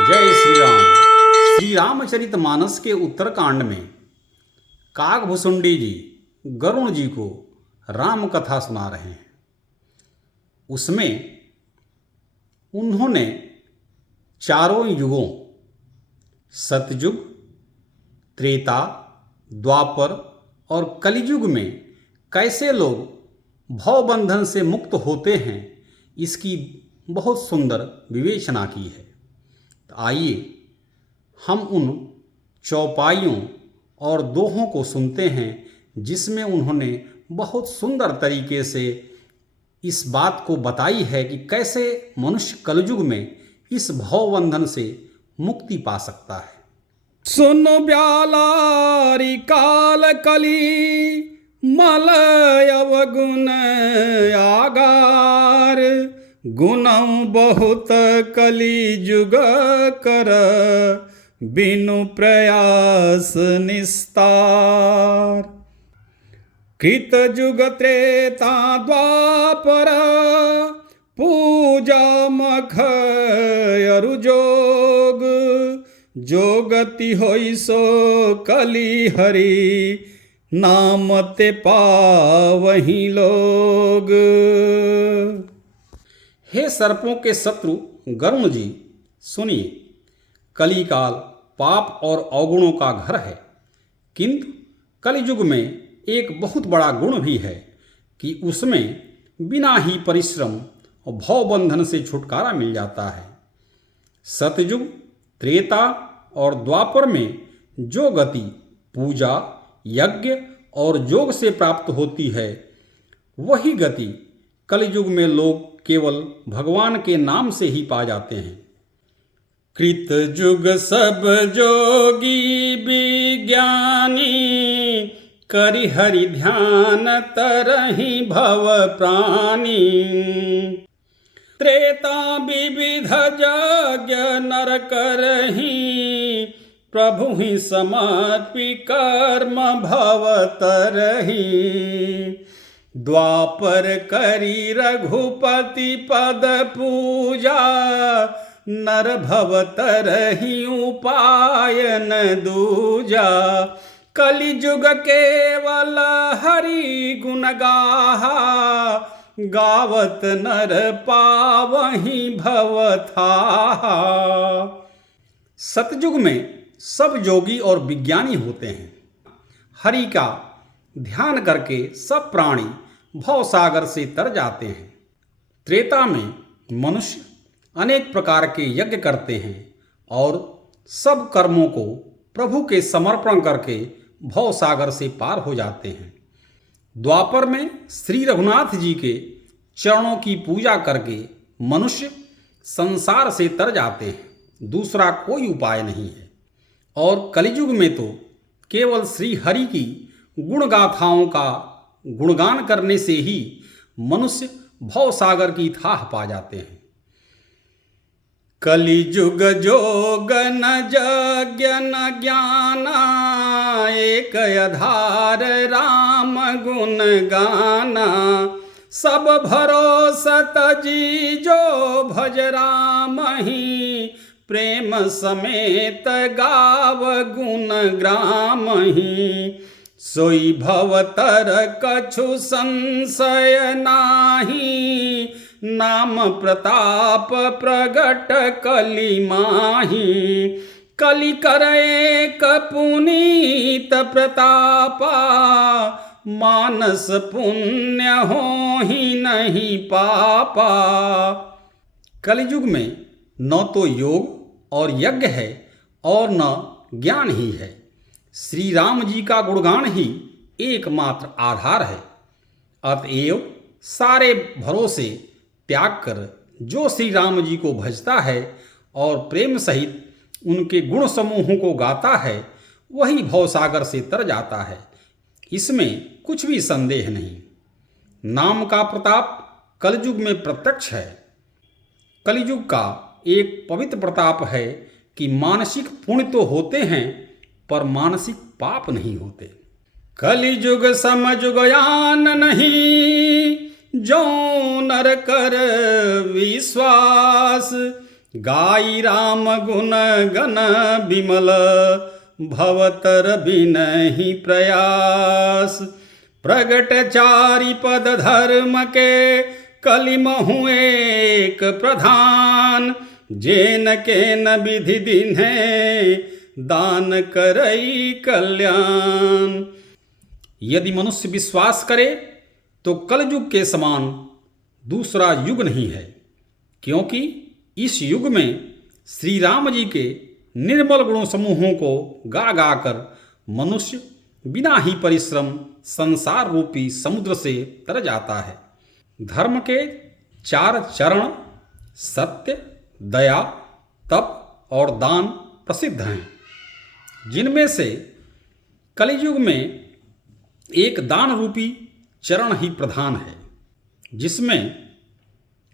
जय श्री राम। श्री रामचरितमानस के उत्तरकांड में काकभुसुंडी जी गरुण जी को राम कथा सुना रहे हैं। उसमें उन्होंने चारों युगों सतयुग, त्रेता, द्वापर और कलियुग में कैसे लोग भवबंधन से मुक्त होते हैं, इसकी बहुत सुंदर विवेचना की है। तो आइए हम उन चौपाइयों और दोहों को सुनते हैं जिसमें उन्होंने बहुत सुंदर तरीके से इस बात को बताई है कि कैसे मनुष्य कलयुग में इस भवबंधन से मुक्ति पा सकता है। सुनो ब्यालारी काल कली मलय अवगुण आगार गुणं बहुत कली जुग कर बिनु प्रयास निस्तार। कृत जुग त्रेता द्वापर पूजा मख अरु जोग जो गति होई सो कली हरि नाम ते पावहीं लोग। हे सर्पों के शत्रु गरुण जी, सुनिए। कलिकाल पाप और अवगुणों का घर है, किंतु कलियुग में एक बहुत बड़ा गुण भी है कि उसमें बिना ही परिश्रम और भवबंधन से छुटकारा मिल जाता है। सतयुग, त्रेता और द्वापर में जो गति पूजा, यज्ञ और योग से प्राप्त होती है, वही गति कलियुग में लोग केवल भगवान के नाम से ही पा जाते हैं। कृत जुग सब जोगी विज्ञानी करि हरि ध्यान तरहि भव प्राणी। त्रेता विविध यज्ञ नर करहि प्रभु ही समर्पि कर्म भव तरहि। द्वापर करी रघुपति पद पूजा नर भव तरहि उपायन दूजा। कलिजुग केवल हरि गुण गाहा गावत नर पावहीं भव थाहा। सतयुग में सब योगी और विज्ञानी होते हैं। हरि का ध्यान करके सब प्राणी भवसागर से तर जाते हैं। त्रेता में मनुष्य अनेक प्रकार के यज्ञ करते हैं और सब कर्मों को प्रभु के समर्पण करके भवसागर से पार हो जाते हैं। द्वापर में श्री रघुनाथ जी के चरणों की पूजा करके मनुष्य संसार से तर जाते हैं, दूसरा कोई उपाय नहीं है। और कलियुग में तो केवल श्री हरि की गुण गाथाओं का गुणगान करने से ही मनुष्य भवसागर की थाह पा जाते हैं। कलिजुग जोग न यज्ञ न ज्ञान एक आधार राम गुण गाना। सब भरोसा तजी जो भज राम ही प्रेम समेत गाव गुण ग्राम ही। सोई भवतर कछु संशय नाही नाम प्रताप प्रगट कलि माही। कलि कर एक पुनीत प्रतापा मानस पुण्य हो ही नहीं पापा। कलियुग में न तो योग और यज्ञ है और न ज्ञान ही है। श्री राम जी का गुणगान ही एकमात्र आधार है। अतएव सारे भरोसे त्याग कर जो श्री राम जी को भजता है और प्रेम सहित उनके गुण समूहों को गाता है, वही भवसागर से तर जाता है। इसमें कुछ भी संदेह नहीं। नाम का प्रताप कलियुग में प्रत्यक्ष है। कलियुग का एक पवित्र प्रताप है कि मानसिक पुण्य तो होते हैं पर मानसिक पाप नहीं होते। कलिजुग समजुगयान नहीं जो नर कर विश्वास। गाई राम गुण गण विमल, भवतर बिनहि प्रयास। प्रगट चारि पद धर्म के, कलिमहु एक प्रधान। जेन के न विधि दिन्हे, दान करई कल्याण। यदि मनुष्य विश्वास करे तो कलयुग के समान दूसरा युग नहीं है, क्योंकि इस युग में श्री राम जी के निर्मल गुण समूहों को गा गा कर मनुष्य बिना ही परिश्रम संसार रूपी समुद्र से तर जाता है। धर्म के 4 चरण सत्य, दया, तप और दान प्रसिद्ध हैं, जिनमें से कलियुग में एक दान रूपी चरण ही प्रधान है, जिसमें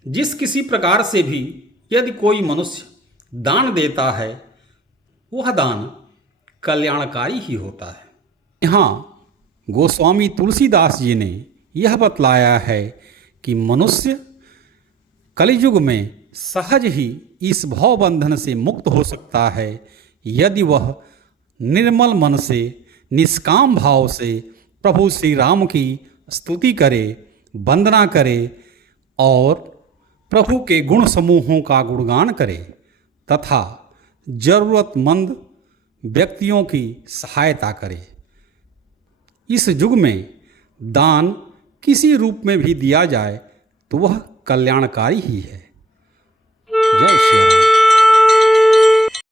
जिस किसी प्रकार से भी यदि कोई मनुष्य दान देता है वह दान कल्याणकारी ही होता है। यहाँ गोस्वामी तुलसीदास जी ने यह बतलाया है कि मनुष्य कलियुग में सहज ही इस भवबंधन से मुक्त हो सकता है यदि वह निर्मल मन से निष्काम भाव से प्रभु श्री राम की स्तुति करे, वंदना करे और प्रभु के गुण समूहों का गुणगान करे तथा जरूरतमंद व्यक्तियों की सहायता करे। इस युग में दान किसी रूप में भी दिया जाए तो वह कल्याणकारी ही है। जय श्री राम।